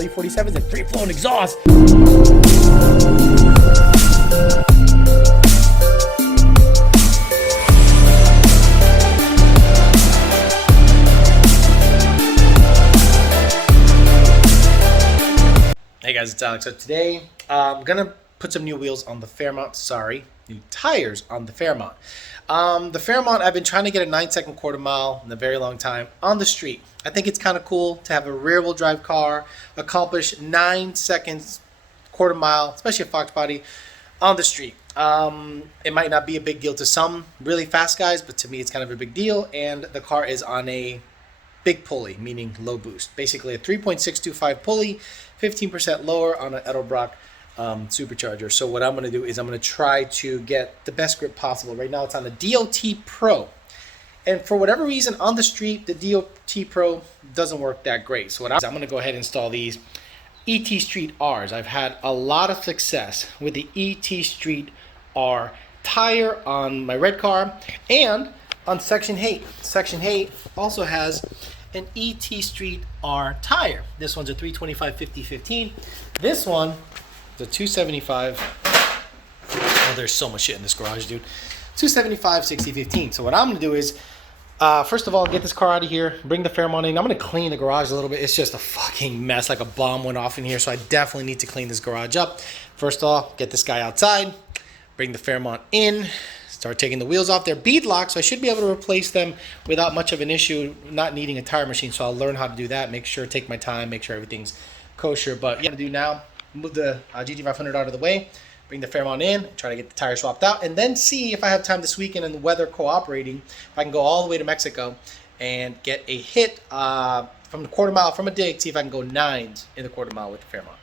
LE47s and free flowing exhaust. Hey guys, it's Alex. So today I'm gonna put some new wheels on the Fairmont. New tires on the Fairmont. The Fairmont, I've been trying to get a 9-second quarter mile in a very long time on the street. I think it's kind of cool to have a rear-wheel drive car accomplish 9 seconds quarter mile, especially a Fox body, on the street. It might not be a big deal to some really fast guys, but to me it's kind of a big deal. And the car is on a big pulley, meaning low boost. Basically a 3.625 pulley, 15% lower on an Edelbrock supercharger. So what I'm going to do is I'm going to try to get the best grip possible. Right now it's on the DOT Pro. And for whatever reason on the street, the DOT Pro doesn't work that great. So I'm going to go ahead and install these ET Street Rs. I've had a lot of success with the ET Street R tire on my red car and on Section 8. Section 8 also has an ET Street R tire. This one's a 325/50/15. This one is a 275. Oh, there's so much shit in this garage, dude. 275/60/15. So what I'm gonna do is, first of all, get this car out of here, bring the Fairmont in. I'm gonna clean the garage a little bit. It's just a fucking mess, like a bomb went off in here. So I definitely need to clean this garage up. First off, get this guy outside, bring the Fairmont in. Start taking the wheels off. They're bead locked, so I should be able to replace them without much of an issue, not needing a tire machine. So I'll learn how to do that, make sure, take my time, make sure everything's kosher. But yeah, I'm gonna do now, move the GT500 out of the way, bring the Fairmont in, try to get the tire swapped out, and then see if I have time this weekend and the weather cooperating, if I can go all the way to Mexico and get a hit from the quarter mile, from a dig, see if I can go 9s in the quarter mile with the Fairmont.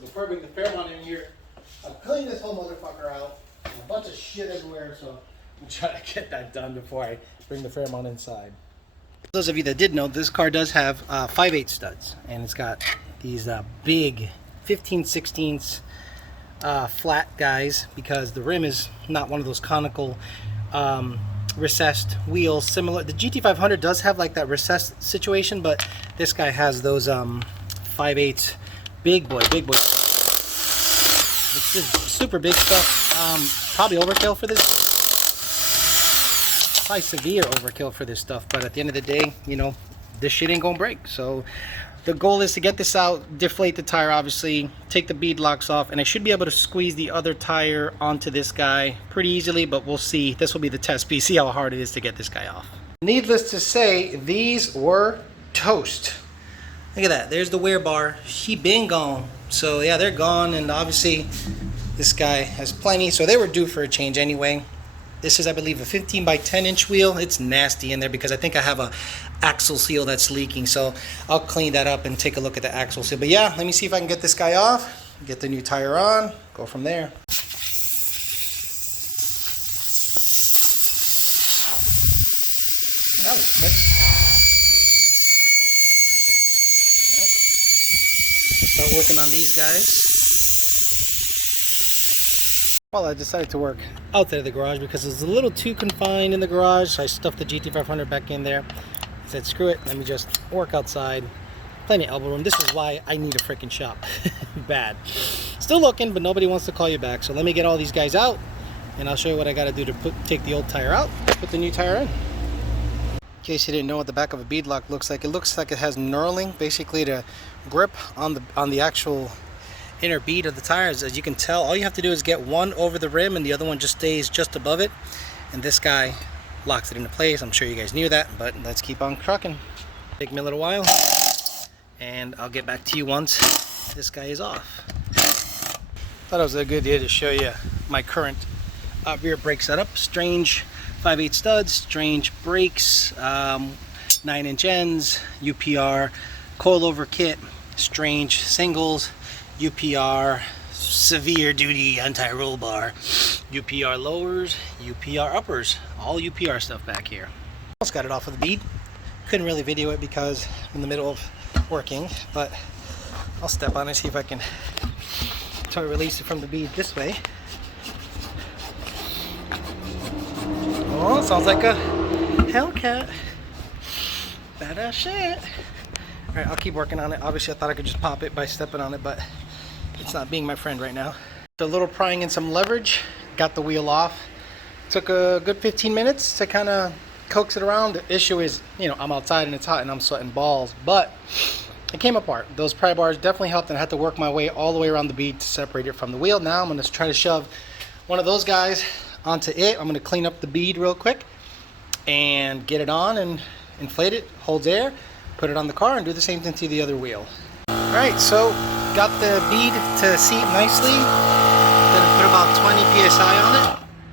Before I bring the Fairmont in here, I've cleaned this whole motherfucker out. There's a bunch of shit everywhere, so I'm trying to get that done before I bring the Fairmont inside. Those of you that did know, this car does have 5/8 studs, and it's got these big 15/16 flat guys, because the rim is not one of those conical recessed wheels. Similar, the GT500 does have like that recessed situation, but this guy has those 5/8 big boy. It's just super big stuff. Probably overkill for this. Probably severe overkill for this stuff. But at the end of the day, you know, this shit ain't gonna break. So the goal is to get this out, deflate the tire, obviously, take the bead locks off, and I should be able to squeeze the other tire onto this guy pretty easily. But we'll see. This will be the test piece. See how hard it is to get this guy off. Needless to say, these were toast. Look at that, there's the wear bar. She been gone. So yeah, they're gone, and obviously this guy has plenty, so they were due for a change anyway. This is, I believe, a 15/10" wheel. It's nasty in there because I think I have a axle seal that's leaking, so I'll clean that up and take a look at the axle seal. But yeah, let me see if I can get this guy off, get the new tire on, go from there. That was quick. Start working on these guys. Well, I decided to work outside of the garage because it's a little too confined in the garage. So I stuffed the GT500 back in there. I said, screw it, let me just work outside. Plenty of elbow room. This is why I need a freaking shop. Bad. Still looking, but nobody wants to call you back. So let me get all these guys out, and I'll show you what I got to do to take the old tire out, put the new tire in. In case you didn't know what the back of a bead lock looks like it has knurling, basically to grip on the actual inner bead of the tires. As you can tell, all you have to do is get one over the rim and the other one just stays just above it, and this guy locks it into place. I'm sure you guys knew that, but let's keep on trucking. Take me a little while, and I'll get back to you once this guy is off. Thought it was a good idea to show you my current rear brake setup. Strange 5/8 studs, strange brakes, 9-inch ends, UPR, coilover kit, strange singles, UPR severe duty anti-roll bar, UPR lowers, UPR uppers, all UPR stuff back here. Almost got it off of the bead. Couldn't really video it because I'm in the middle of working, but I'll step on it, see if I can try to release it from the bead this way. Oh, sounds like a Hellcat. Badass shit. Alright, I'll keep working on it. Obviously I thought I could just pop it by stepping on it, but it's not being my friend right now. A little prying in some leverage, got the wheel off. Took a good 15 minutes to kind of coax it around. The issue is, you know, I'm outside and it's hot and I'm sweating balls, but it came apart. Those pry bars definitely helped, and I had to work my way all the way around the bead to separate it from the wheel. Now I'm going to try to shove one of those guys onto it. I'm going to clean up the bead real quick and get it on and inflate it, holds air, put it on the car, and do the same thing to the other wheel. Alright, so got the bead to seat nicely. Gonna put about 20 psi on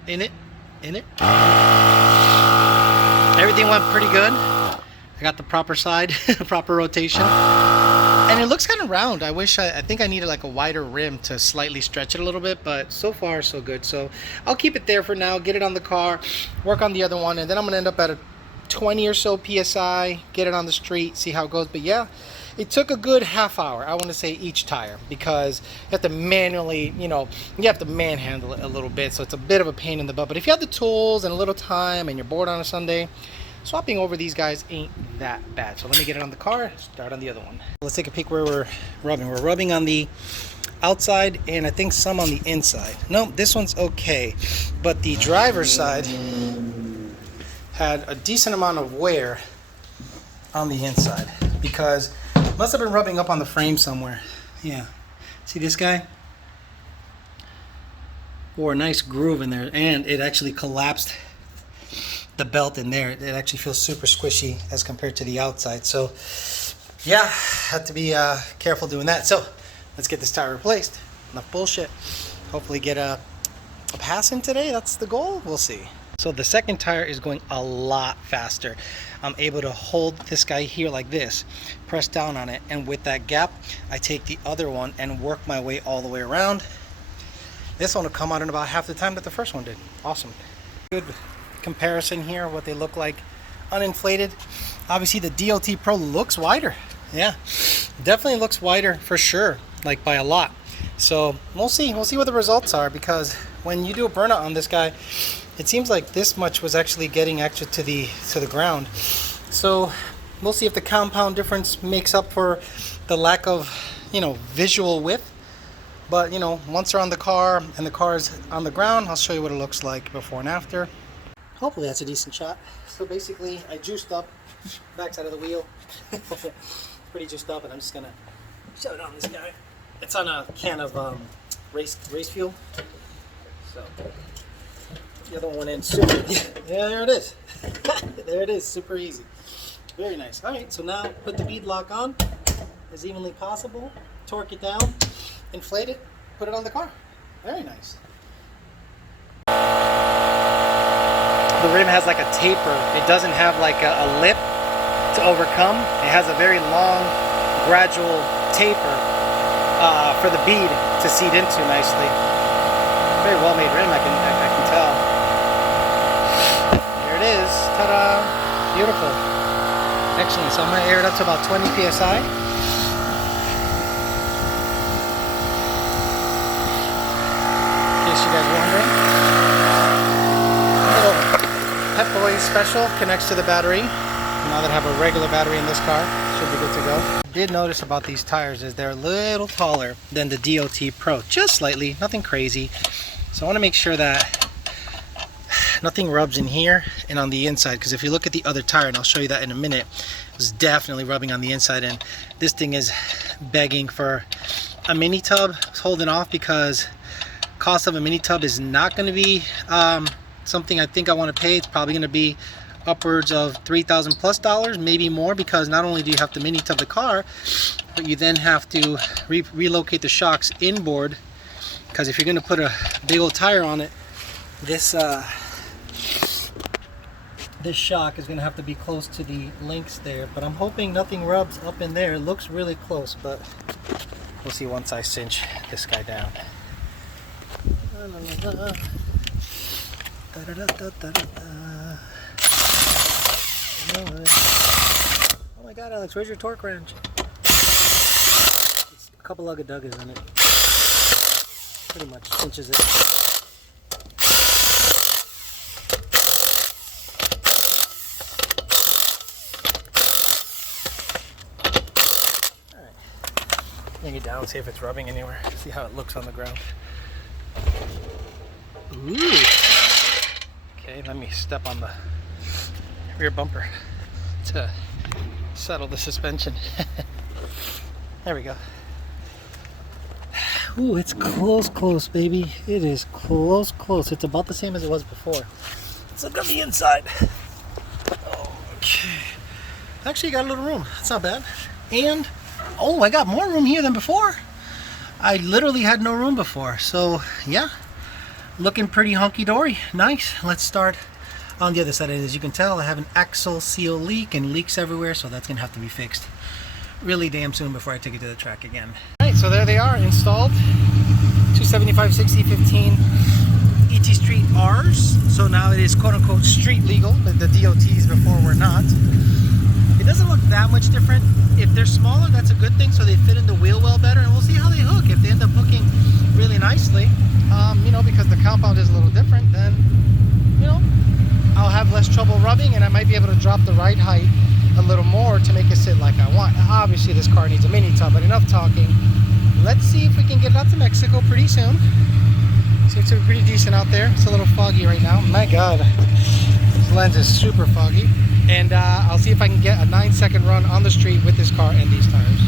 it. In it. Everything went pretty good. I got the proper side, proper rotation. And it looks kind of round. I think I needed like a wider rim to slightly stretch it a little bit, but so far so good. So I'll keep it there for now, get it on the car, work on the other one, and then I'm gonna end up at a 20 or so psi, get it on the street, see how it goes. But yeah, it took a good half hour, I want to say, each tire, because you have to manually, you know, you have to manhandle it a little bit, so it's a bit of a pain in the butt. But if you have the tools and a little time and you're bored on a Sunday, swapping over these guys ain't that bad. So let me get it on the car, start on the other one. Let's take a peek where we're rubbing. We're rubbing on the outside and I think some on the inside. No, this one's okay, but the driver's side had a decent amount of wear on the inside because must have been rubbing up on the frame somewhere. Yeah, see this guy? Or a nice groove in there, and it actually collapsed the belt in there. It actually feels super squishy as compared to the outside. So yeah, had to be careful doing that. So let's get this tire replaced. Enough bullshit. Hopefully get a pass in today. That's the goal. We'll see. So the second tire is going a lot faster. I'm able to hold this guy here like this, press down on it, and with that gap, I take the other one and work my way all the way around. This one will come out in about half the time that the first one did. Awesome. Good comparison here, what they look like uninflated. Obviously the DOT Pro looks wider. Yeah, definitely looks wider for sure, like by a lot. So we'll see what the results are, because when you do a burnout on this guy, it seems like this much was actually getting extra to the ground. So we'll see if the compound difference makes up for the lack of, you know, visual width. But you know, once they're on the car and the car is on the ground, I'll show you what it looks like before and after. Hopefully that's a decent shot. So basically I juiced up backside of the wheel. Pretty juiced up, and I'm just gonna shove it on this guy. It's on a can of race fuel. So the other one went in super. Yeah, there it is. There it is, super easy. Very nice. All right, so now put the bead lock on as evenly possible. Torque it down, inflate it, put it on the car. Very nice. The rim has like a taper. It doesn't have like a lip to overcome. It has a very long, gradual taper for the bead to seat into nicely. Very well made rim, I can tell. There it is. Ta-da! Beautiful. Excellent. So I'm going to air it up to about 20 psi. In case you guys are wondering. A little Pep Boy special connects to the battery. Now that I have a regular battery in this car, should be good to go. Did notice about these tires is they're a little taller than the DOT Pro, just slightly, nothing crazy. So I want to make sure that nothing rubs in here and on the inside, because if you look at the other tire, and I'll show you that in a minute, it was definitely rubbing on the inside, and this thing is begging for a mini tub. I was holding off because cost of a mini tub is not going to be something I think I want to pay. It's probably going to be upwards of $3,000 plus, maybe more, because not only do you have to mini tub the car, but you then have to relocate the shocks inboard, because if you're going to put a big old tire on it, this this shock is going to have to be close to the links there, but I'm hoping nothing rubs up in there. It looks really close, but we'll see once I cinch this guy down. Oh my god, Alex, where's your torque wrench? It's a couple lug-a-duggers in it. Pretty much cinches it. Bring it down, see if it's rubbing anywhere. See how it looks on the ground. Ooh. Okay, let me step on the rear bumper to settle the suspension. There we go. Ooh, it's close, baby. It is close. It's about the same as it was before. Let's look on the inside. Okay. Actually, got a little room. It's not bad. And oh, I got more room here than before. I literally had no room before. So yeah, looking pretty hunky-dory. Nice. Let's start on the other side. As you can tell, I have an axle seal leak and leaks everywhere, so that's gonna have to be fixed really damn soon before I take it to the track again. All right, so there they are, installed. 275 60 15 ET Street R's. So now it is quote-unquote street legal, but the DOTs before were not. It doesn't look that much different. If they're smaller, that's a good thing, so they fit in the wheel well better, and we'll see how they hook. If they end up hooking really nicely, you know, because the compound is a little different, then, you know, I'll have less trouble rubbing, and I might be able to drop the ride height a little more to make it sit like I want. Obviously, this car needs a mini tub, but enough talking. Let's see if we can get it out to Mexico pretty soon. Seems to be pretty decent out there. It's a little foggy right now. My God, this lens is super foggy. And I'll see if I can get a 9-second run on the street with this car and these tires.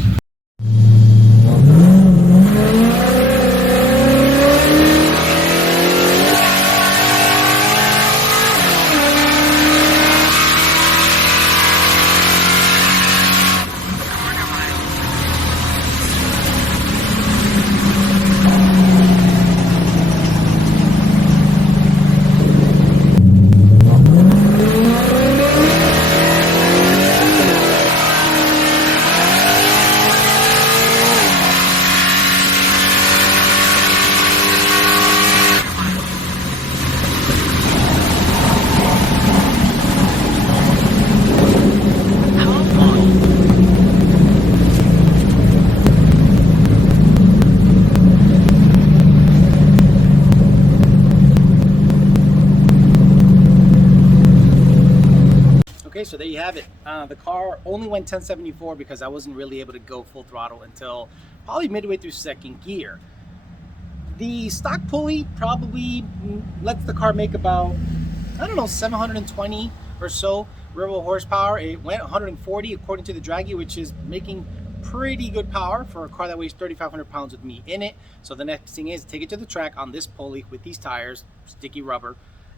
Okay, so there you have it. The car only went 1074 because I wasn't really able to go full throttle until probably midway through second gear. The stock pulley probably lets the car make about, I don't know, 720 or so real horsepower. It went 140 according to the Draggy, which is making pretty good power for a car that weighs 3,500 pounds with me in it. So the next thing is take it to the track on this pulley with these tires, sticky rubber,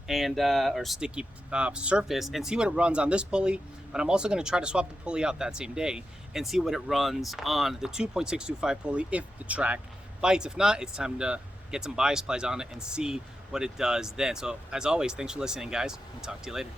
and or sticky surface, and see what it runs on this pulley. But I'm also going to try to swap the pulley out that same day and see what it runs on the 2.625 pulley if the track bites. If not, it's time to get some bias plies on it and see what it does then. So as always, thanks for listening, guys, and talk to you later.